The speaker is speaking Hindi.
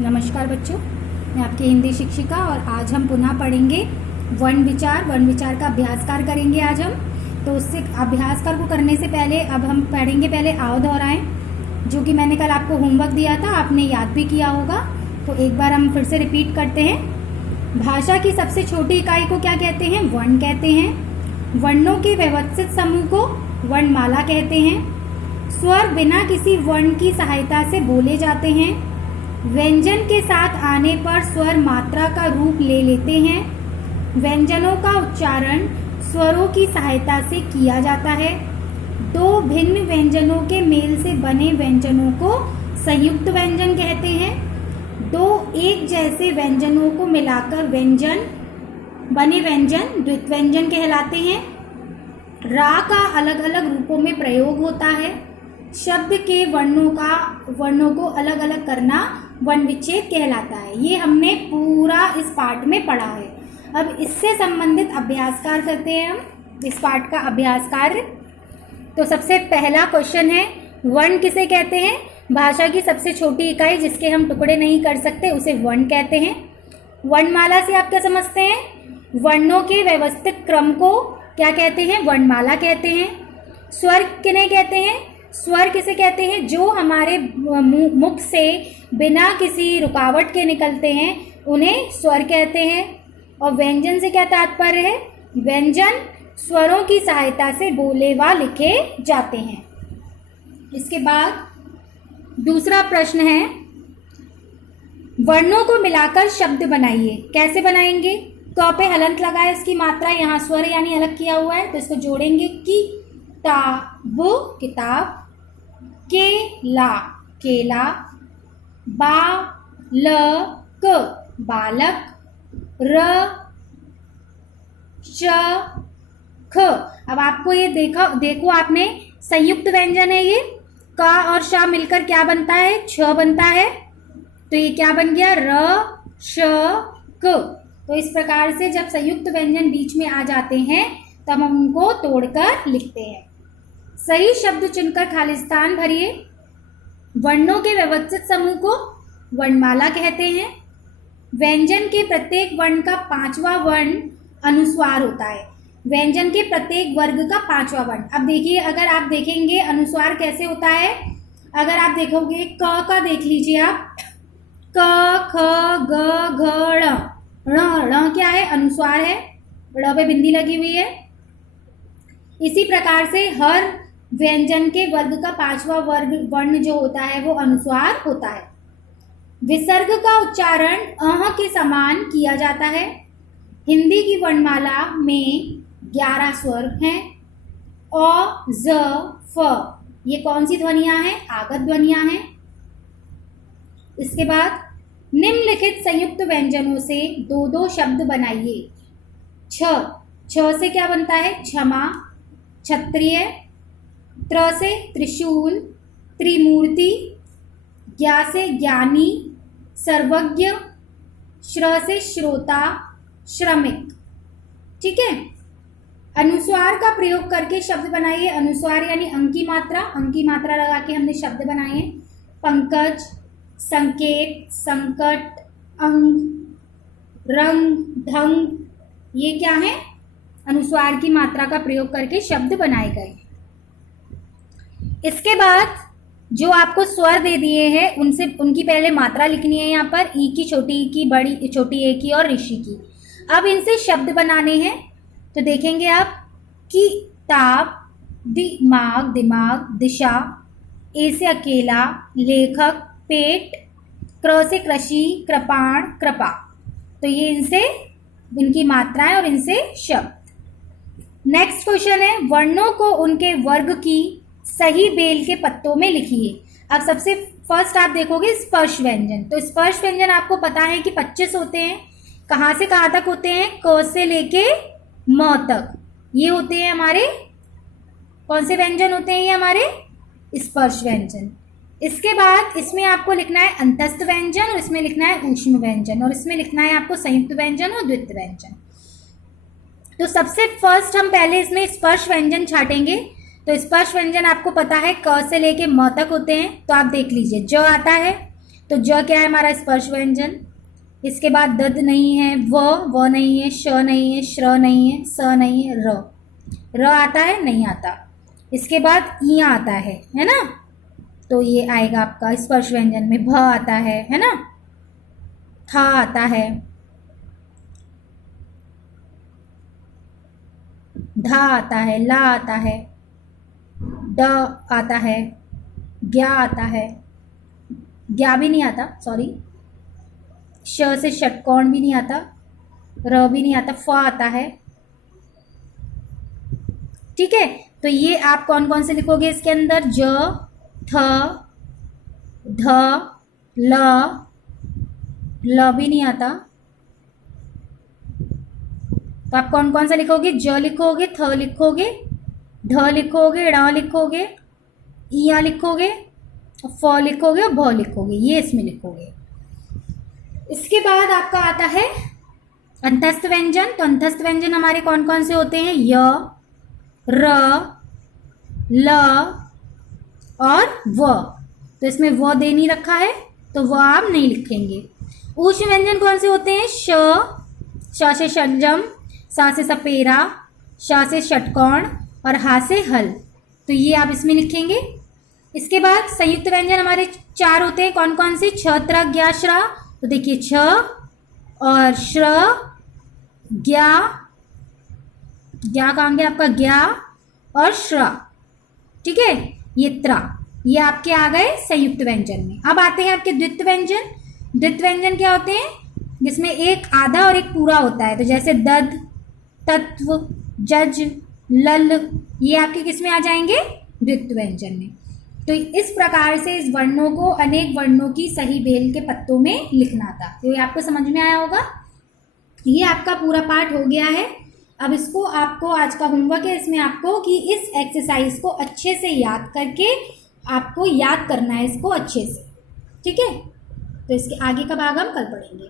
नमस्कार बच्चों, मैं आपकी हिंदी शिक्षिका और आज हम पुनः पढ़ेंगे वर्ण विचार का अभ्यासकार करेंगे आज हम। तो उससे अभ्यासकार को करने से पहले अब हम पढ़ेंगे पहले आओ दोहराएं, जो कि मैंने कल आपको होमवर्क दिया था, आपने याद भी किया होगा। तो एक बार हम फिर से रिपीट करते हैं। भाषा की सबसे छोटी इकाई को क्या कहते हैं? वर्ण कहते हैं। वर्णों के व्यवस्थित समूह को वर्णमाला कहते हैं। स्वर बिना किसी वर्ण की सहायता से बोले जाते हैं। व्यंजन के साथ आने पर स्वर मात्रा का रूप ले लेते हैं। व्यंजनों का उच्चारण स्वरों की सहायता से किया जाता है। दो भिन्न व्यंजनों के मेल से बने व्यंजनों को संयुक्त व्यंजन कहते हैं। दो एक जैसे व्यंजनों को मिलाकर बने व्यंजन द्वित व्यंजन कहलाते हैं। रा का अलग अलग रूपों में प्रयोग होता है। शब्द के वर्णों को अलग अलग करना वर्ण विच्छेद कहलाता है। ये हमने पूरा इस पाठ में पढ़ा है। अब इससे संबंधित अभ्यासकार करते हैं हम इस पाठ का अभ्यास कार्य। तो सबसे पहला क्वेश्चन है, वर्ण किसे कहते हैं? भाषा की सबसे छोटी इकाई जिसके हम टुकड़े नहीं कर सकते उसे वर्ण कहते हैं। वर्णमाला से आप क्या समझते हैं? वर्णों के व्यवस्थित क्रम को क्या कहते हैं? वर्णमाला कहते हैं। स्वर किन्हें कहते हैं? स्वर किसे कहते हैं? जो हमारे मुख से बिना किसी रुकावट के निकलते हैं उन्हें स्वर कहते हैं। और व्यंजन से क्या तात्पर्य है? व्यंजन स्वरों की सहायता से बोले व लिखे जाते हैं। इसके बाद दूसरा प्रश्न है, वर्णों को मिलाकर शब्द बनाइए। कैसे बनाएंगे? क पे हलंत लगाए, इसकी मात्रा यहाँ स्वर यानी अलग किया हुआ है तो इसको जोड़ेंगे। किताब, केला केला, बालक बालक, ख। अब आपको ये देखो आपने संयुक्त व्यंजन है ये। क और श मिलकर क्या बनता है? छ बनता है। तो ये क्या बन गया? क। तो इस प्रकार से जब संयुक्त व्यंजन बीच में आ जाते हैं तब हम उनको तोड़कर लिखते हैं। सही शब्द चुनकर खाली स्थान भरिए। वर्णों के व्यवस्थित समूह को वर्णमाला कहते हैं। व्यंजन के प्रत्येक वर्ण का पांचवा वर्ण अनुस्वार होता है। व्यंजन के प्रत्येक वर्ग का पांचवा वर्ण। अब देखिए, अगर आप देखेंगे अनुस्वार कैसे होता है, अगर आप देखोगे क का देख लीजिए आप, क ख ग घ ण क्या है? अनुस्वार है। ड़ पे बिंदी लगी हुई है। इसी प्रकार से हर व्यंजन के वर्ग का पांचवा वर्ण जो होता है वो अनुस्वार होता है। विसर्ग का उच्चारण अह के समान किया जाता है। हिंदी की वर्णमाला में 11 स्वर हैं। अ, ज, फ ये कौन सी ध्वनियां हैं? आगत ध्वनियां हैं। इसके बाद निम्नलिखित संयुक्त व्यंजनों से दो दो शब्द बनाइए। छ से क्या बनता है? क्षमा, क्षत्रिय। त्र से त्रिशूल, त्रिमूर्ति। ज्ञा से ज्ञानी, सर्वज्ञ। श्र से श्रोता, श्रमिक। ठीक है। अनुस्वार का प्रयोग करके शब्द बनाइए। अनुस्वार यानी अंकी मात्रा लगा के हमने शब्द बनाए। पंकज, संकेत, संकट, अंग, रंग, ढंग, ये क्या है? अनुस्वार की मात्रा का प्रयोग करके शब्द बनाए गए। इसके बाद जो आपको स्वर दे दिए हैं उनकी पहले मात्रा लिखनी है। यहाँ पर ई की छोटी, ई की बड़ी, छोटी ए की और ऋषि की। अब इनसे शब्द बनाने हैं तो देखेंगे आप, किताब, दिमाग, दिशा। ए से अकेला, लेखक, पेट। क्र से कृषि, कृपाण, कृपा। तो ये इनकी मात्राएं और इनसे शब्द। नेक्स्ट क्वेश्चन है, वर्णों को उनके वर्ग की सही बेल के पत्तों में लिखिए। अब सबसे फर्स्ट आप देखोगे स्पर्श व्यंजन। तो स्पर्श व्यंजन आपको पता है कि 25 होते हैं। कहाँ से कहाँ तक होते हैं? क से लेके म तक। ये होते हैं हमारे कौन से व्यंजन होते हैं? ये हमारे स्पर्श व्यंजन। इसके बाद इसमें आपको लिखना है अंतस्थ व्यंजन और इसमें लिखना है ऊष्म व्यंजन और इसमें लिखना है आपको संयुक्त व्यंजन और द्वित व्यंजन। तो सबसे फर्स्ट हम पहले इसमें स्पर्श व्यंजन छाटेंगे। तो स्पर्श व्यंजन आपको पता है क से लेके म तक होते हैं। तो आप देख लीजिए, ज आता है तो ज क्या है हमारा स्पर्श व्यंजन। इसके बाद दद नहीं है, व नहीं है, श नहीं है, श्र नहीं है, स नहीं है, र आता है नहीं आता। इसके बाद ई आता है ना, तो ये आएगा आपका स्पर्श व्यंजन में। भ आता है ना, थ आता है, ध आता है, ला आता है, ड आता है, ज्ञा आता है, ज्ञा भी नहीं आता, सॉरी, श से षटकोण भी नहीं आता, र भी नहीं आता, फ आता है। ठीक है, तो ये आप कौन कौन से लिखोगे इसके अंदर, ज, थ, ध, ल भी नहीं आता, तो आप कौन कौन सा लिखोगे, ज लिखोगे, थ लिखोगे, ढ लिखोगे, ड़ लिखोगे, इया लिखोगे, फ लिखोगे और भ लिखोगे, ये इसमें लिखोगे। इसके बाद आपका आता है अंतस्थ व्यंजन। तो अंतस्थ व्यंजन हमारे कौन कौन से होते हैं, य, र, ल और व। तो इसमें व दे नहीं रखा है तो व आप नहीं लिखेंगे। ऊष्म व्यंजन कौन से होते हैं, श से षडजम, सा से सपेरा, श से षटकोण और हा से हल, तो ये आप इसमें लिखेंगे। इसके बाद संयुक्त व्यंजन हमारे 4 होते हैं, कौन कौन से, छ, त्र, ज्ञा, श्रा। तो देखिए छ और श्र, ज्ञा, ज्ञा कहाँ गया आपका, ज्ञा और श्र। ठीक है, ये त्रा, ये आपके आ गए संयुक्त व्यंजन में। अब आते हैं आपके द्वित्व व्यंजन। द्वित्व व्यंजन क्या होते हैं, जिसमें एक आधा और एक पूरा होता है। तो जैसे दद, तत्व, जज, लल, ये आपके किस में आ जाएंगे, द्वित्व व्यंजन में। तो इस प्रकार से इस वर्णों को अनेक वर्णों की सही बेल के पत्तों में लिखना था। तो ये आपको समझ में आया होगा। ये आपका पूरा पाठ हो गया है। अब इसको आपको आज का होमवर्क है, इसमें आपको कि इस एक्सरसाइज को अच्छे से याद करके आपको याद करना है इसको अच्छे से। ठीक है, तो इसके आगे का भाग हम कल पढ़ेंगे।